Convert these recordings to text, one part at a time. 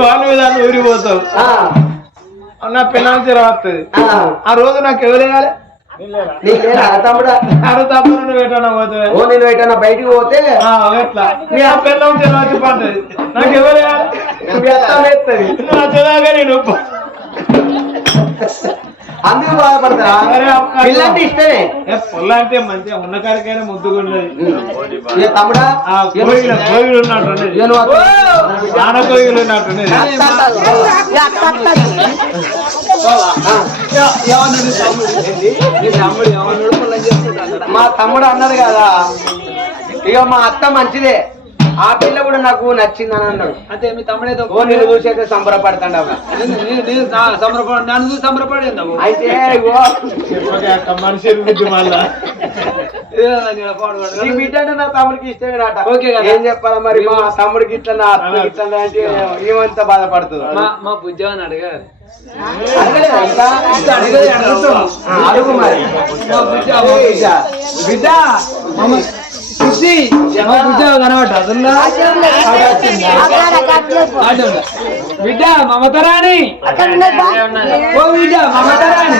వాళ్ళ మీద ఊరిపోతావు ఆ, నా పిల్లల వస్తుంది ఆ. ఆ రోజు నాకు ఎవరు వేయాలి నీకు లేదా తమ్ముడా? అరు తప్ప నువ్వు పెట్టాను పోతుంది ఓ నేను ఎటన్నా బయటికి పోతే? ఆ, ఎట్లా? మీ వచ్చి పడ్డది నాకు ఎవరు నా చదాగా నేను అందుకు బాధపడతా అరే అక్క. పిల్లంటే ఇష్టమే. పొల్ల అంటే మంచిగా ఉన్న కాడికైనా ముద్దుగుండదు. తమ్ముడా? కోయిల ఉన్నట్టు ఉన్నట్టు మా తమ్ముడు అన్నాడు కదా ఇక మా అత్త మంచిదే. ఆ పిల్ల కూడా నాకు నచ్చింది అని అన్నాడు. అంటే మీ తమ్ముడేదో ఓ నేను చూసైతే సంబరపడతాడు. సంబరపడి నన్ను చూసి అయితే ఇగో. అక్క మనిషి బుద్ధి మళ్ళా. ఈ బిడ్డ అంటే నా తమ్ముడికి ఇష్టమే నాట ఓకే. ఏం చెప్పాలా మరి మా తమ్ముడికి ఇట్లా నా అత్తకి ఇట్లా అంటే ఏమంత బాధపడుతుంది? మా మా బుజ్జావని అడిగారు అడుగు మరి. బిడ్డ. మమ్మ బుజ్జి కనబడ్డ? బిడ్డ మమతరాణి. ఓ బిడ్డ మమతరాణి.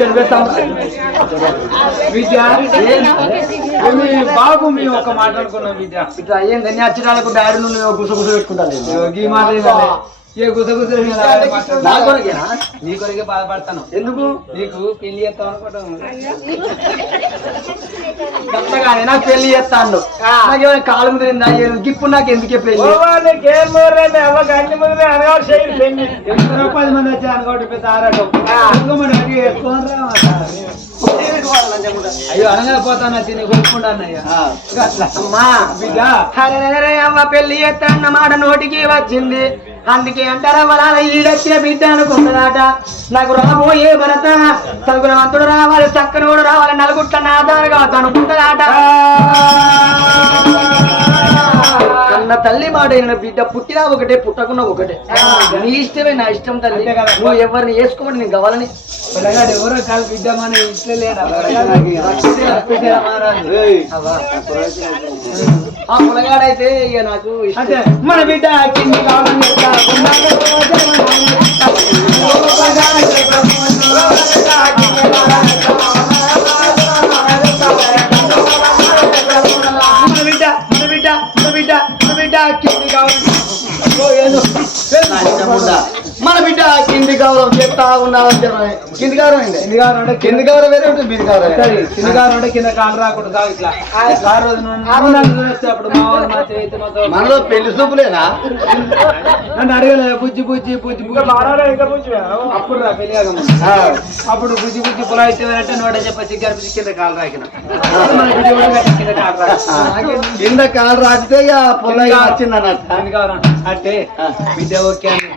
నువ్వే విద్య మీ బాబు మేము ఒక మాట్లాడుకున్నాం విద్య ఇట్లా ఏంది నీ అచ్చటాలకు డాడీ నువ్వు గుస గుస పెట్టుకుంటాను ఈ మాట. ఏ గుస గుస నా కొరకేనా నీ? కొరికే బాధపడతాను. ఎందుకు? నీకు పెళ్ళి చేస్తాం కొత్తగా నాకు పెళ్ళి చేస్తాను నాకేమైనా కాలు ముదిరిందా ఇప్పుడు నాకు ఎందుకే పెళ్ళి? పది మంది వచ్చి పెద్ద ఆరాటం. అయ్యో అనగా పోతాను వచ్చి నీకు కొనుక్కుంటాను అయ్యా అమ్మా. బిడ్డ అరే అమ్మ పెళ్ళి చేస్తాన్న మాట నోటికి వచ్చింది. అందుకే అంటారా వాళ్ళ ఈడొచ్చిన బిడ్డ అనుకుంటున్నాట? నాకు రాబోయే భరత సగుణవంతుడు రావాలి చక్కనోడు రావాలి నలుగుట్ల నాదారుగా అనుకుంటుందాట అన్న తల్లి మాట బిడ్డ పుట్టినా ఒకటే పుట్టకున్నా ఒకటే. నీ ఇష్టమే నా ఇష్టం తల్లి. నువ్వు ఎవరిని వేసుకోమని నేను కావాలని. ఎవరో కాదు బిడ్డ మన ఇంట్లో అవ్వా. ఆ పులగాడైతే ఇక నాకు అంటే మన బిడ్డ కింది బిడ్డ బిడ్డ బిడ్డ కింది కావాలి గౌరవం చెప్తా ఉన్నావని చెప్పాలి కింది గౌరవం ఏంది? కింది కావాలి అంటే కింది గౌరవం వేరే ఉంటుంది బింది గౌరవం కింద కారు అంటే కింద కాలు రాకూడదు ఇట్లా. మనలో పెళ్ళి చూపులేనా? నన్ను అడగలే బుజ్జి బుజ్జి బుజ్జి బుజ్జి. అప్పుడు రా పెళ్ళి. అప్పుడు బుజ్జి బుజ్జి పులా ఇచ్చేవారంటే నోట చెప్ప సిగ్గర కింద కాలు రాకిన. కింద కాలు ఇక పొల్ల ఇక వచ్చింది అన్నట్టు కింద కాలు అంటే బిడ్డ ఓకే అని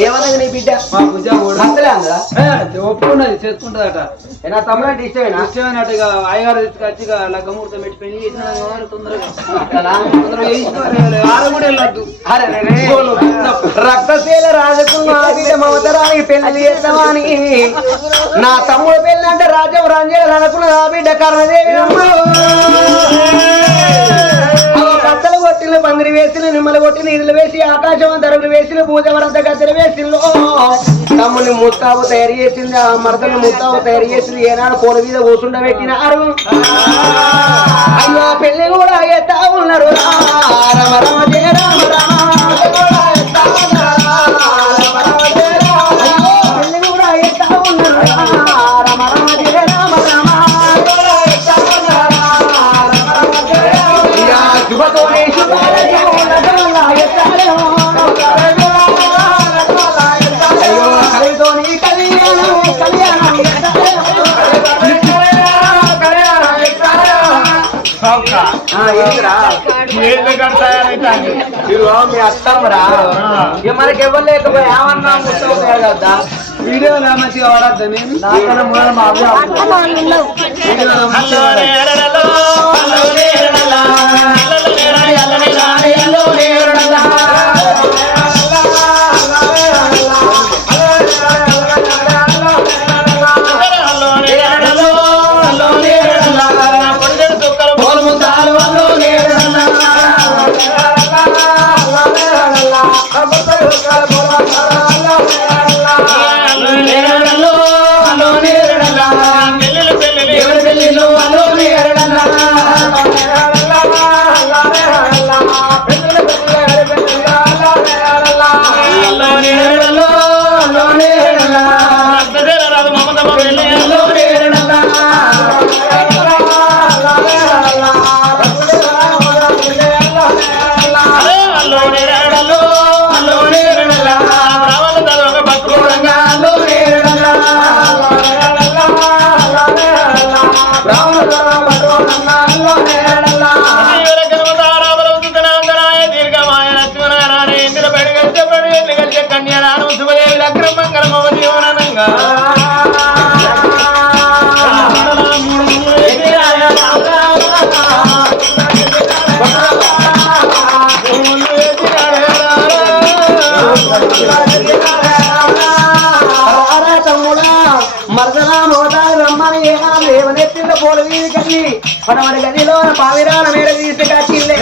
ఏమన్నది నీ బిడ్డ మా బుజ్జ అంతలే అందరా ఒప్పుకున్నది చేసుకుంటుందట తమ్ముడు అంటే ఇష్టమేనా ఇక అయ్యగారు తీసుకొచ్చి ఇక లగ్గమూర్తం పెట్టి పెళ్ళి చేసిన తొందరగా తొందరగా చేసిన కూడా రక్తశీల రాజకుమారి మమతరానికి పెళ్ళి నా తమ్ముడు పెళ్ళి అంటే రాజ్యం రంజాలు అనుకున్నది ఆ బిడ్డ కర్ణదేవి అమ్మ. వేసిన నిమ్మలు కొట్టిన ఇళ్ళు వేసి ఆకాశం తరుగులు వేసిన భూజవరంత గద్దెలు వేసిల్లో తమ్ముని ముత్తావు తయారు చేసింది ఆ మరదలు ముత్తావు తయారు చేసింది ఏనాడు కోడ మీద కూర్చుండబెట్టినారు అయ్యో పెళ్ళి కూడా ఎత్తా ఉన్నారు రామ రామ జయ రామ రామ. ఇదిగో మీ అత్తమ్మరా. ఇక మనకి ఎవరు లేకపోయి? ఏమన్నా ముట్టవుతారు కదా? వీడియోలో మంచిగా వాడద్దు నేను? నాకన్నా ముందర మా అవ్వ. পুরস্কার కల్లి గదిలో పావిరాల మేడ తీసుకచ్చిల్లే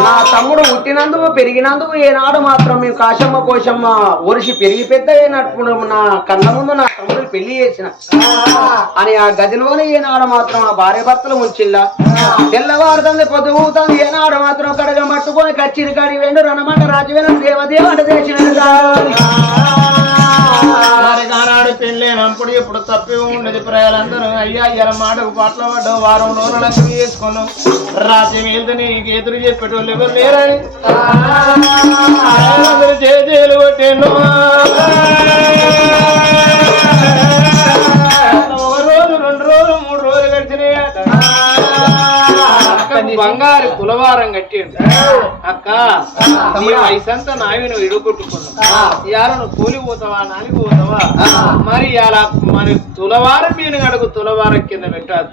నా తమ్ముడు పుట్టినందుకు పెరిగినందుకు ఏనాడు మాత్రం మేము కాశమ్మ కోశమ్మ ఒరిసి పెరిగి పెద్ద అయినప్పుడు నా కళ్ళ ముందు నా తమ్ముడు పెళ్ళి చేసిన. అని ఆ గదిలోనే ఏనాడు మాత్రం ఆ భార్య భర్తలు ముంచిల్లా. తెల్లవారుతుంది పొద్దుగుతుంది ఏనాడు మాత్రం కడగ మట్టుకొని కచ్చిరి కాడి వెండు రణమంట రాజవేన దేవదేవంట దేశిన నానాడు పెళ్ళేనప్పుడు ఇప్పుడు తప్పి ఉండదు ప్రజలందరూ. అయ్యా ఇలా మాటకు పాటలు పడ్డావు వారం రోజులు లక్ష్మి చేసుకున్నాం రాజ్యం వెళ్తే నీకు ఎదురు చెప్పేటోళ్ళు ఎవరు లేరని చేతులు కొట్టేను కులవారం కట్టిండు. అక్క నీ వయసంతా నావి నువ్వు ఇడుకొట్టుకున్నావు ఇవాళ నువ్వు కూలిపోతావా నానిపోతావా మరి ఇవాళ మరి తులవారం మీద అడుగు తులవారం కింద పెట్టాదు.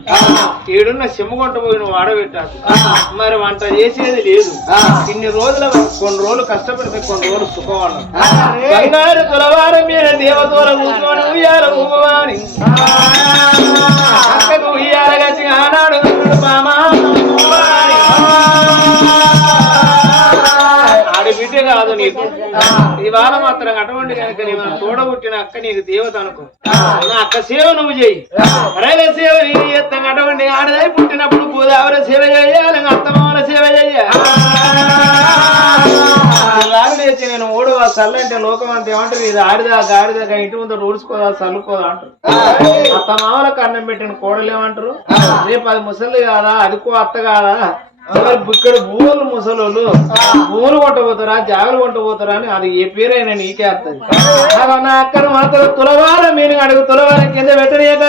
ఏడున్న సిమ్మగొంట పోయి నువ్వు ఆడబెట్టాదు మరి వంట చేసేది లేదు. ఇన్ని రోజుల కొన్ని రోజులు కష్టపడితే కొన్ని రోజులు సుఖం బంగారు తులవారం మీద దేవతోల కూర్చొని ఉయ్యాల అక్కకు ఉయ్యాల గచ్చి ఆనాడు మామా. బిడ్డ కాదు నీకు. ఇవాళ మాత్రం అటువంటి కనుక నీ తోడబుట్టిన అక్క నీకు దేవత అనుకో. నా అక్క సేవ నువ్వు చేయి రైల సేవ ఎత్తం అటువంటి ఆడదై పుట్టినప్పుడు గోదావరి సేవ చేయాలి అత్తమామల సేవ చేయాలి నేను ఓడవా చల్లంటే లోకం అంటే ఏమంటారు? ఇది ఆడిదా ఆడిదాక ఇంటి ముందు ఊడ్చుకోదా చల్లుకోదా అంటారు. అత్త మామలకు అన్నం పెట్టిన కోడలేమంటారు రేపు అది ముసలి కాదా? అదికో అత్త కాదా? ఇక్కడ భూములు ముసలోళ్ళు భూములు కొట్టబోతారా జాగలు కొట్టబోతారా అని అది ఏ పేరైనా నీకే నా అక్కను మాత్రం తులవారం మీరు అడుగు తులవారం కింద పెట్టనీయక.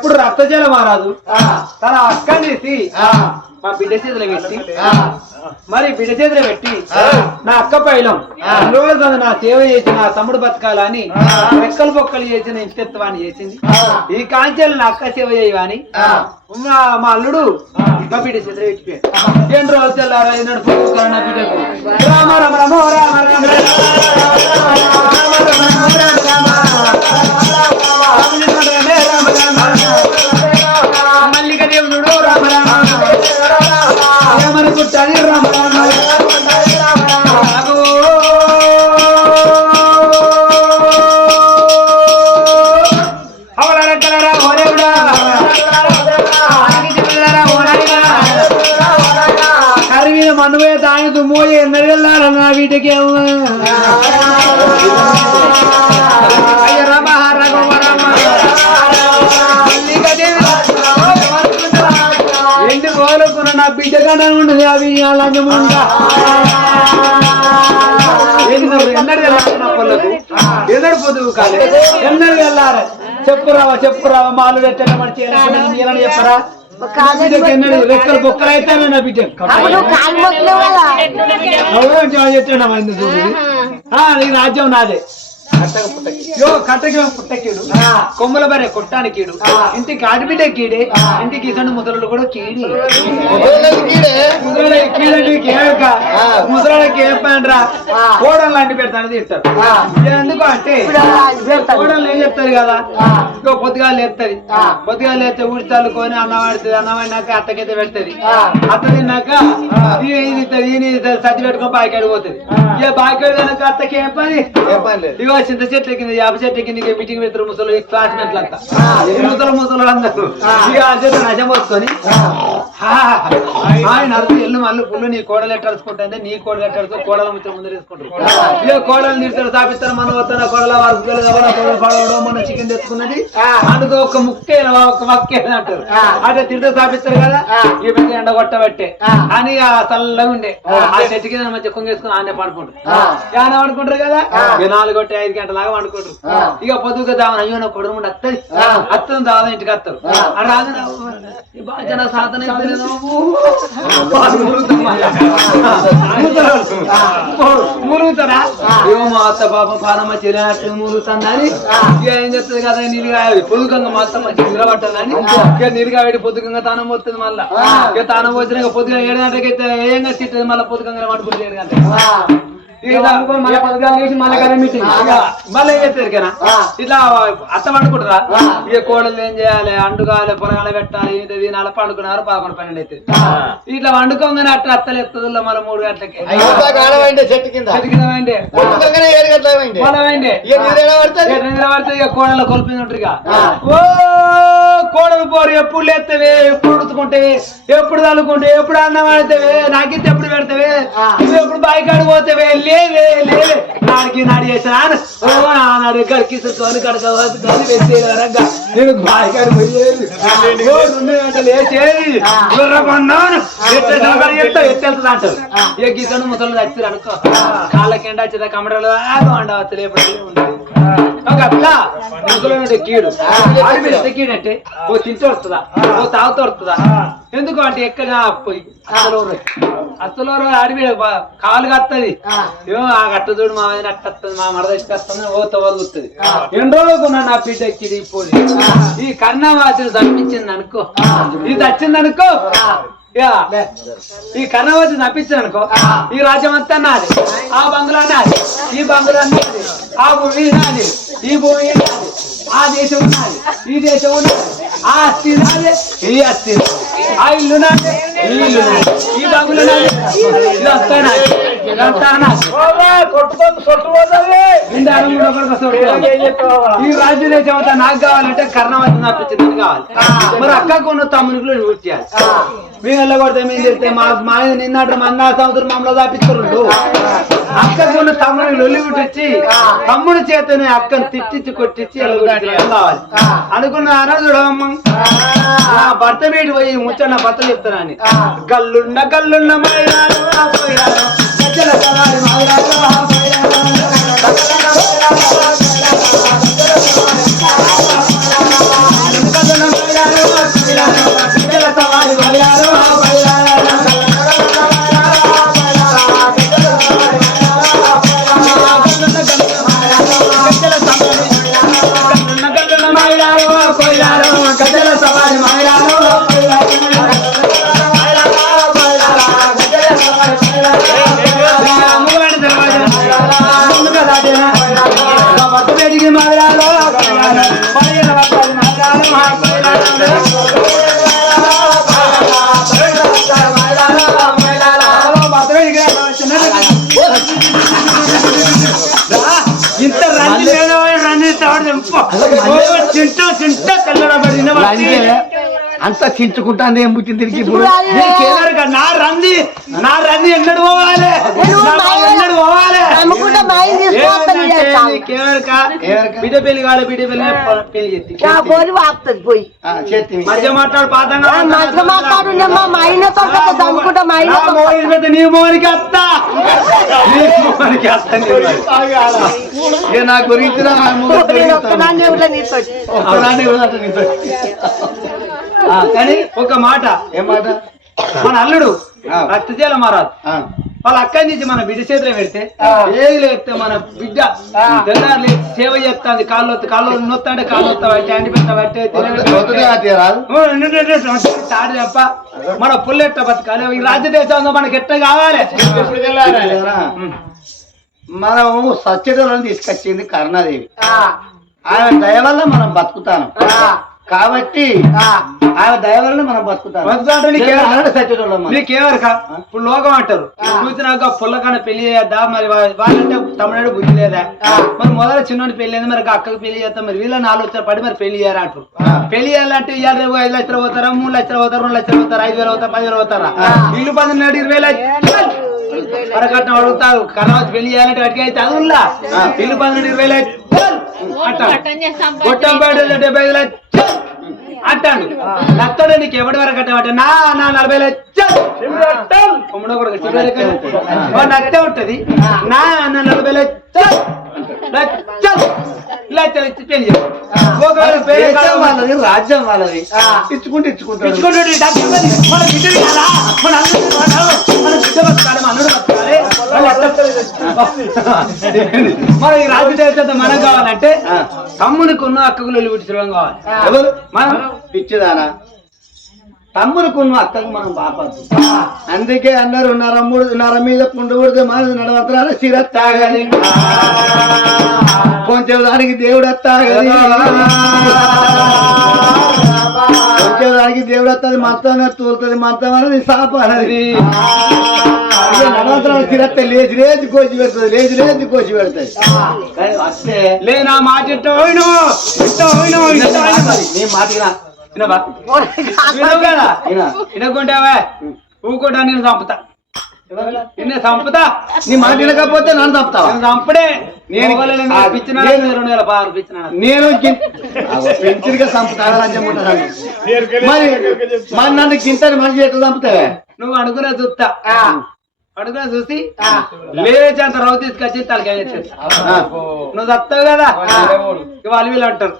ఎప్పుడు రక్తజల మారాదు తన అక్క తీసి మా బిడ్డ చేతిలో పెట్టి మరి బిడ్డ చేతిలో పెట్టి నా అక్క పైలం రోజు నా సేవ చేసి నా తమ్ముడు బతకాలని రెక్కలు బొక్కలు చేసిన ఇంతెత్తవాన్ని చేసింది ఈ కాంచెలు నా అక్క సేవ చేయవని మా మా అల్లుడు మా బిడ్డ చేతిలో పెట్టిపోయాడు ఎన్ని రోజులు తెల్లారా బిడ్డకు రామ రామ రామ రామ రామ నా బిడ్డ కన్నా ఉండదు అవి లంచముండా ఎన్నడు వెళ్ళాలి నా పొలకు? ఎన్నడు పొదువు కాలే. ఎన్నడు వెళ్ళాలి. చెప్పురావా చెప్పురావా మాలు చేయాలని చెప్పరా? రెక్కలు బొక్కలు అయితే నా బిడ్డ. చూడు రాజ్యం నాదే. కట్టకి పుట్టకీడు. కొమ్మల బరే కొట్టానికీడు ఇంటికి ఆడబిడ్డ కీడే ఇంటికి ఇసండు ముసలు కూడా కీడి. కేక ముసలాళ్ళకి ఏం పనిరా? కోడలు లాంటి పెడతాను తింటారు ఎందుకు అంటే కోడలు ఏం చెప్తారు కదా? ఇంకో పొద్దుగా లేపుతుంది. పొద్దుగా లేస్తే ఊడి చల్లుకొని అన్నం ఆడుతుంది అన్నం అయినాక అత్తకైతే పెడుతుంది. అత్త తిన్నాక ఇది సర్ది పెట్టుకొని బాయికాడి పోతుంది. ఇక బాయికాడి కనుక అత్తకి ఏం పని? ఇగో చింత చెట్ల కింద యాప చెట్ల కింద ఇక మీటింగ్ పెడతారు ముసలు క్లాస్మేట్లు అంతా ముసలు ముసలు అందరూ ఇక ఆ చెట్టు నజం పోసుకొని ఆయన అర్థం ఎల్లు మళ్ళీ పుల్లు నీ కోడలు ఎట్టరుచుకుంటే నీ కోడలు ఎట్టరుచు కోడల ముచ్చట ముందు తీసుకుంటారు ఇక కోడలు తీర్చారు తాపిస్తారు మన వస్తున్న కోడల వరుసలు కోడలు పడవడం మన చికెన్ తెచ్చుకున్నది. అందుకు ఒక ముక్కే ఒక మక్కే అంటారు. అదే తిరిగి తాపిస్తారు కదా ఈ పెద్ద ఎండ కొట్టబట్టే. అని ఆ చల్లగా ఉండే. ఆ. చెట్టు కింద మధ్య కొంగేసుకుని ఆనే పడుకుంటారు. ఆనే పడుకుంటారు కదా నాలుగు కొట్టి ఐదు గంటల లాగా పడుకుంటారు ఇక పొద్దుగా దావన అయ్యో నా కొడుకు ముందు అత్తది. అత్తను దాదా ఇంటికి ఈ బాధ్యత సాధన మురుగుతారు ఏమో మా అత్త పాప పానమ్మ చెల్లి మురుగుతుందని ఇక ఏం చెప్తుంది కదా నీరుగా పొద్దుగంగా మా అత్త మంచి నిలబట్టాలని ఇక నీరుగా వేడి పొద్దుగంగా తానం పోతుంది మళ్ళా. ఇక తానం వచ్చినాక పొద్దుగా ఏడు గంటలకి అయితే ఏంగా తిట్టదు మళ్ళీ పొద్దుగంగా పడుకుంటే ఏడు గంటలకి? మళ్ళీ పదకొండు చేసి మళ్ళీ మీటింగ్ మళ్ళీ ఏం చేస్తారు కదా ఇట్లా అత్త పండుకుంటారా ఇక కోడలు ఏం చేయాలి? అండుగాలి పొరగాలి పెట్టాలి ఇది తినాలి పండుకున్నారు పదకొండు పన్నెండు అయితే. ఇట్లా వండుకోగానే అట్లా అత్తలు ఎత్తదుల్లో మళ్ళీ మూడు గంటలకి. చెట్టు కింద. చెట్టు. మళ్ళా పడితే కోడలు కొలిపింది ఉంటారు ఇక. ఓ! కోడలు పోరు ఎప్పుడు లేస్తవే ఎప్పుడు ఉడుతుకుంటావే ఎప్పుడు తల్లుకుంటే ఎప్పుడు అన్నం ఆడతావే నాకింత ఎప్పుడు పెడతావే నువ్వు ఎప్పుడు బాయి కాడి పోతావే లేవే లేవే. నాడికి నాడి చేసిన ఓ నాడు గడికి తోని కడకని పెట్టేవారంగా నేను బాయి కాడి పోయేది ఎత్తెళ్తుంది అంటారు. ఏ గీతను ముసలు చచ్చారు అనుకో. కాళ్ళకి వచ్చేదా కమడలు వండవచ్చు ఎప్పుడు ఉండదు ఒక అట్లా ముసలు కీడు. ఆడి మీద ఎంత కీడు అంటే ఓ తింటూ వస్తుందా? ఓ తాగుతూ వస్తుందా? ఎందుకు అంటే ఎక్కడ పోయి అసలు బా- కాలు కత్తది. ఏమో ఆ గట్ట చూడు మా ఆయన అట్ట వస్తుంది మా మరద వస్తుంది ఓ తొలగుతుంది ఎన్ని రోజులకు నా బిడ్డ ఎక్కిది పోది ఈ కర్ణవాసిని తప్పించింది అనుకో. ఇది వచ్చింది అనుకో. ఈ కర్ణవతి తప్పించాను అనుకో ఈ రాజ్యం అంతా నాది. ఆ బంగ్లా నాది. ఈ బంగ్లా నాది. ఆ భూమి నాది. ఈ భూమి నాది. ఆ దేశం నాది. ఈ దేశం నాది. ఆ అస్థి నాది. ఈ అస్థి. ఆ ఇల్లు నాది. ఈ ఇల్లు నాది. ఈ బంగ్లా నాది నాది. ఇదంతా నాది. ఈ దేశం అంతా నాకు కావాలంటే కర్ణవతి తప్పించిందని కావాలి. మరి అక్కకు ఉన్న తమ్మునికి నువ్వు చేయాలి మేము వెళ్ళగొడితే మేము చెప్తే మా మా నిన్నటి మన్నా సంవత్సరం మమ్మల్ని దాపించుకున్నాడు అక్కకు ఉన్న తమ్ముని లొల్లి పుట్టించి తమ్ముడి చేతనే అక్కను తిట్టించి కొట్టించి కావాలి. అనుకున్న అనదుడమ్మ నా భర్త మీటి పోయి ముచ్చన్న భర్త చెప్తానని గల్లున్న గల్లున్న మైలాలు ఆ పోయాలు, గజ్జల అంతా చించుకుంటాను ఏం పుట్టింది తిరిగి ఇప్పుడు? నా రంది నా రంది ఎన్నడు పోవాలి. ఎన్నడు పోవాలి. నీ? బిడ్డ పెళ్ళి కావాలి బిడ్డ పెళ్ళి పెళ్ళి చేతి. మధ్య మాట్లాడు పాతంగా మా మా గురించి నా కానీ ఒక మాట. ఏం మాట? మన అల్లుడు. రక్తజల మహారాజ్. ఆ, వాళ్ళ అక్కడి నుంచి మన బిడ్డ చేతిలో పెడితే ఏది ఎత్తే మన బిడ్డ తెల్లారు సేవ చేస్తాంది కాళ్ళు కాళ్ళు నొత్తాంటే కాళ్ళు వస్తా బట్టి అంటి పెట్ట బట్టి వద్దుగా అట్లా రాదు తాడు తప్ప మన పుల్లెట్ట బతకాలి. ఈ రాజ్యదేశంలో మనకి ఎట్ట కావాలి? ఎప్పుడు తెల్లారాలి? లేదనా? మనం సత్యదలను తీసుకొచ్చింది కరుణాదేవి. ఆమె దయ వల్ల మనం బతుకుతాను. కాబట్టి ఆమె దయ వల్ల మనం సత్యదలం నీకేమరక ఇప్పుడు లోకం అంటారు. చూసినాక పుల్లకన్న పెళ్ళి చేద్దా మరి వా- వాళ్ళంటే తమ్ముడు బుద్ధి లేదా? మరి మొదల చిన్నోడి పెళ్ళి అయింది మరి అక్కకి పెళ్ళి చేస్తాం మరి వీళ్ళని ఆలోచన పడి మరి పెళ్ళి చేయరా అంటారు. పెళ్ళి చేయాలంటే ఇవాళ రేపు ఐదు లక్షలు పోతారా? మూడు లక్షలు పోతారు? రెండు లక్షలు పోతారు? ఐదు వేలు అవుతారు పది వేలు పోతారా ఇల్లు పది నాడు ఇరవై లక్షలు. వరకట్నం అడుగుతారు కర్ణవతి పెళ్ళి చేయాలంటే వాటికి అయితే అది ఉందా? ఇల్లు పది నాడు ఇరవై లక్షలు అంటారు కొట్టం పేట డెబ్బై ఐదు లక్షలు అంటాడు లత్తోడే నీకు ఎవడి వరకు కట్టమంటే నా నా నలభై లక్షలు. నత్తే ఉంటది. నా నా నలభై లక్షలు. ఇచ్చి పెళ్ళి వాళ్ళది రాజ్యం వాళ్ళది. ఇచ్చుకుంటే ఇచ్చుకుంటాడు. ఇచ్చుకుంటాడు ఈ డబ్బు మరి మన బిడ్డది కదా? మన అల్లుడు మన బిడ్డ బతకాలి మన అల్లుడు మన మన ఈ రాజు మనకు కావాలంటే తమ్మునికి ఉన్న అక్కకు లొల్లి విడిచడం కావాలి. ఎవరు? మనం? పిచ్చిదానా? తమ్ముడుకున్న అక్కకు మనం బాపద్దు. అందుకే అన్నారు నరమ్ముడు నర మీద పుండు కొడితే మన నడవత్రాలు సిర తాగలి కొంచెం దానికి దేవుడు తాగలి కొంచెం దానికి దేవుడు వస్తుంది మంతం తూలుతుంది మంతం అనేది సాప అనేది నడవత్రాలు సిరత్త లేచి లేచి కోసి పెడుతుంది లేచి లేచి కోసి పెడుతుంది కానీ వస్తే లే నా మాట ఇట్ట పోయిను ఇట్ట పోయిను ఇట్ట పోయిను మరి. నీ మాటినా వినవా? వినకుంటావా? ఊకోటా నేను చంపుతా. నిన్నే చంపుతా. నీ మాట వినకపోతే నన్ను నేను చంపడే. నేను- రెండు వేల నేను పెంచుడిగా చంపుతాను మరి మరి నన్ను గింతని మనిషి ఎట్లా చంపుతావే? నువ్వు అడుగునే చూస్తా. అడుగునే చూసి. లేచి అంత రవ్వ తీసుకొచ్చి తలకాయ. నువ్వు చస్తావు కదా? ఇక వాళ్ళు వీళ్ళు అంటారు.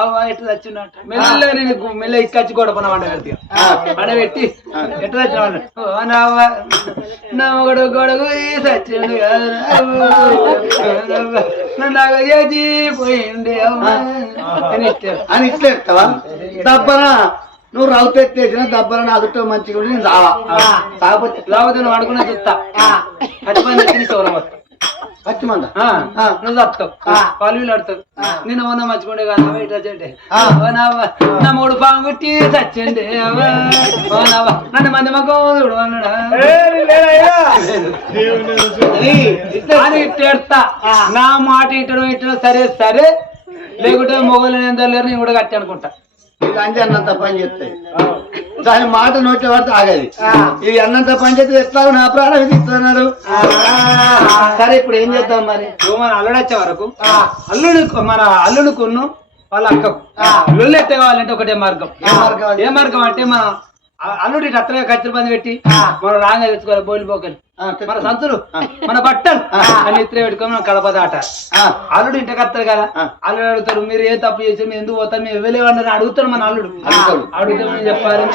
అవ్వ ఎట్లా చచ్చినట్టు మెల్లగా నేను మెల్ల ఇక్కచ్చి కూడా పన వండ పెడతా వండ పెట్టి ఎట్లా చచ్చిన ఓ నవ్వ. నవ్వడు గొడుగు సచ్చిండు నన్ను ఏజీ పోయింది అని ఎత్తారు. అని ఇట్లా ఎత్తావా దబ్బరా నువ్వు రౌతు ఎత్తేసిన దబ్బరా నా అదుటో మంచిగా ఉండి నేను రావా కాకపోతే లేకపోతే నువ్వు అనుకున్న చూస్తా. ఖచ్చితంగా తిని సౌరం వస్తా. పచ్చి మంద? ఆ, నువ్వు చస్తావు వాళ్ళు వీళ్ళు ఆడతావు నేను ఉన్న మంచుకుండే కాదు ఇట్లా ఆ. నా మూడు పాము కొట్టి నవ్వ. నన్ను మంది మగం చూడు. అన్నాడా అని ఇట్టేస్తా నా మాట ఇట్టడం ఇట్టడం సరే సరే. లేకుంటే మొగలు నేను లేరు నేను కూడా కట్టి అనుకుంటా. ఇది అంజి అన్నంత పని చేస్తాయి. దాని మాట నోట్లో పడితే ఆగది. ఇది అన్నంత పని చేస్తే ఎట్లా నా ప్రాణం ఇది ఇస్తున్నాడు. సరే ఇప్పుడు ఏం చేద్దాం మరి? మన అల్లుడు వచ్చే వరకు అల్లుడు మన అల్లుడుకును వాళ్ళ అక్కకు. లొల్లు ఎత్తే కావాలంటే ఒకటే మార్గం. ఏ మార్గం? ఏ మార్గం అంటే మన అల్లుడి అత్తగా కత్తిరి బంది పెట్టి మనం రాంగా తెచ్చుకోవాలి బోలి పోకలి. మన సంతులు మన బట్టలు అని ఎత్తున పెట్టుకొని మనం కడప దాట ఆ, అల్లుడు ఇంటికి వస్తారు కదా. అల్లుడు అడుగుతారు మీరు ఏ తప్పు చేసి మీరు ఎందుకు పోతారు? మీరు ఇవ్వలేవన్నారు అడుగుతారు మన అల్లుడు. అడుగుతాడు. అడిగితే చెప్పాలి